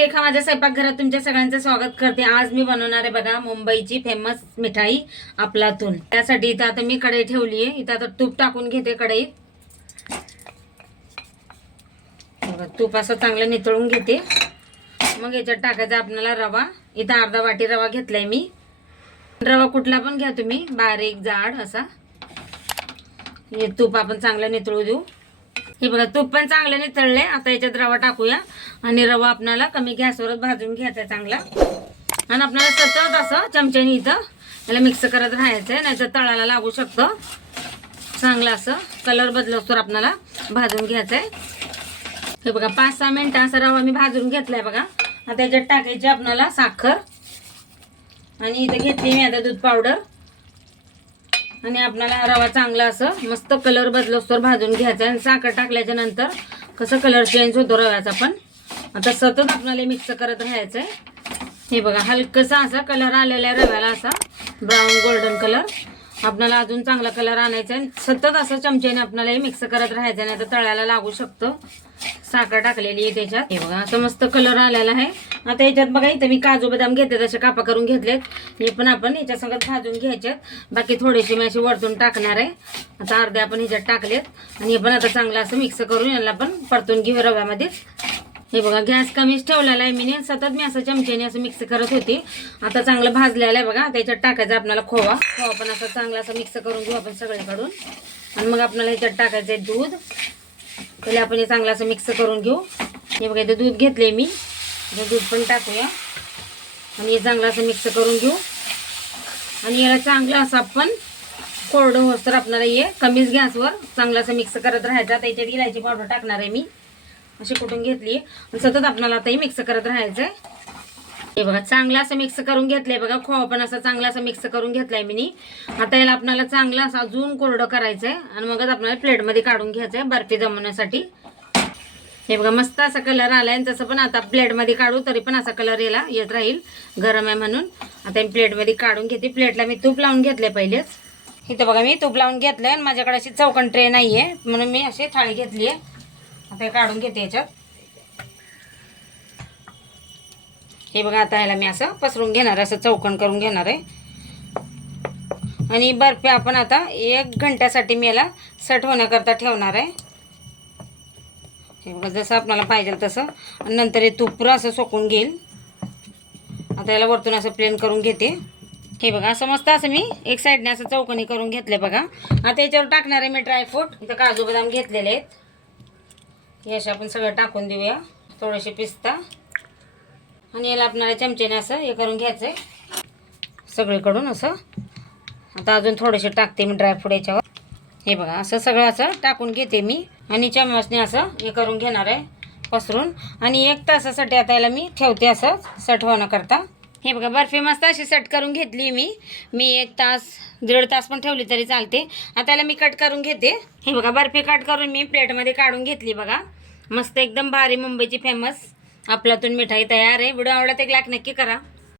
रेखा माझ्या स्वयंपाकघरात तुमच्या सगळ्यांचं स्वागत करते। आज मी बनवणार आहे बघा मुंबईची फेमस मिठाई अफलातून। त्यासाठी इथं आता मी कढई ठेवली आहे। इथं आता तूप टाकून घेते कढईत। बघा तूप असं चांगलं नितळून घेते। मग याच्यात टाकायचा आपल्याला रवा। इथं अर्धा वाटी रवा घेतलाय मी। रवा कुठला पण घ्या तुम्ही, बारीक जाड असा। हे तूप आपण चांगलं नितळू देऊ। हे बघा तूप पण चांगलं नितळले। आता याच्यात रवा टाकूया आणि रवा आपल्याला कमी गॅसवरच भाजून घ्यायचा चांगला। आणि आपल्याला सतत असं चमच्याने इथं याला मिक्स करत राहायचं, नाहीतर तळाला लागू शकतं। चांगला असं कलर बदलतो आपल्याला भाजून घ्यायचंय। हे बघा 5-6 मिनिटं असं रवा मी भाजून घेतलाय बघा। आता याच्यात टाकायची आपल्याला साखर आणि इथं घेतली मी आता दूध पावडर। आणि आपल्याला रवा चांगला असं मस्त कलर बदलस्तोवर भाजून घ्यायचा। आणि साखर टाकल्याच्या नंतर कसं कलर चेंज होतो रव्याचा पण। आता सतत आपल्याला मिक्स करत राहायचंय। हे बघा हलकसा असा कलर आलेला आहे रव्याला, असा ब्राऊन गोल्डन कलर। आपल्याला अजून चांगला कलर आणायचा आहे। सतत असं चमच्याने आपल्याला हे मिक्स करत राहायचं, नाही तर तळ्याला लागू शकतं। साखर टाकलेली आहे त्याच्यात। हे बघा असं मस्त कलर आलेला आहे। आता याच्यात बघा इथं मी काजू बदाम घेतले, तसे कापा करून घेतलेत। हे पण आपण याच्या संगत भाजून घ्यायचे। बाकी थोडेसे मी असे वरतून टाकणार आहे। आता अर्धे आपण ह्याच्यात टाकलेत आणि हे पण आता चांगलं असं मिक्स करून याला पण परतून घेऊ रव्यामध्ये। हे बघा गॅस कमीच ठेवलेला आहे मी। सतत मी असं चमच्याने असं मिक्स करत होती। आता चांगलं भाजलेलं आहे बघा। त्याच्यात टाकायचं आपल्याला खोवा पण असं चांगलं असं मिक्स करून घेऊ आपण सगळीकडून। आणि मग आपल्याला ह्याच्यात टाकायचं आहे दूध। पहिले आपण हे चांगलं असं मिक्स करून घेऊ। हे बघा इथं दूध घेतले मी, दूध पण टाकूया आणि हे चांगलं असं मिक्स करून घेऊ। आणि याला चांगलं असं आपण कोरडं होस तर आपल्याला हे कमीच गॅसवर चांगलं असं मिक्स करत राहायचं। आता याच्यात इलायची पावडर टाकणार आहे मी, अशी कुटून घेतली आणि सतत आपल्याला आता हे मिक्स करत राहायचंय। हे बघा चांगलं असं मिक्स करून घेतलंय बघा। खोवा पण असं चांगलं असं मिक्स करून घेतलाय मी। आता याला आपल्याला चांगलं असं अजून कोरडं करायचंय आणि मगच आपल्याला प्लेटमध्ये काढून घ्यायचंय बर्फी जमवण्यासाठी। हे बघा मस्त असा कलर आलाय। आणि तसं पण आता प्लेटमध्ये काढू तरी पण असा कलर याला येत राहील, गरम आहे म्हणून। आता मी प्लेटमध्ये काढून घेते। प्लेटला मी तूप लावून घेतले पहिलेच। इथं बघा मी तूप लावून घेतलंय आणि माझ्याकडे अशी चौकन ट्रे नाहीये म्हणून मी अशी थाळी घेतली आहे। आता हे काढून घेते याच्यात। हे बघा आता ह्याला मी असं पसरून घेणार, असं चौकन करून घेणार आहे। आणि बर्फी आपण आता 1 घंट्यासाठी मी याला सेट होण्याकरता ठेवणार आहे। हे बघा जसं आपल्याला पाहिजे तसं। आणि नंतर हे तूप पुरं असं सोकून घेईल। आता याला वरतून असं प्लेन करून घेते। हे बघा असं मस्त असं मी एक साईडने असं चौकनी करून घेतले बघा। आता याच्यावर टाकणार आहे मी ड्रायफ्रूट। इथं काजू बदाम घेतलेले आहेत, हे असे आपण सगळं टाकून देऊया। थोडेसे पिस्ता आणि याला आपल्याला चमचेने असं हे करून घ्यायचंय सगळीकडून असं। आता अजून थोडेसे टाकते मी ड्रायफ्रूट याच्यावर। हे बघा असं सगळं असं टाकून घेते मी आणि चम्मचने असं हे करून घेणार आहे पसरून। आणि 1 तासासाठी आता याला मी ठेवते असं सेट होण्याकरता। हे बघा बर्फी मस्त अशी सेट करून घेतली मी 1 तास 1.5 तास पण ठेवली तरी चालते। आता याला मी कट करून घेते। हे बघा बर्फी कट करून मी प्लेटमध्ये काढून घेतली बघा। मस्त एकदम भारी मुंबईची फेमस अफलातून मिठाई तयार आहे। व्हिडिओ आवडला तर एक लाईक नक्की करा।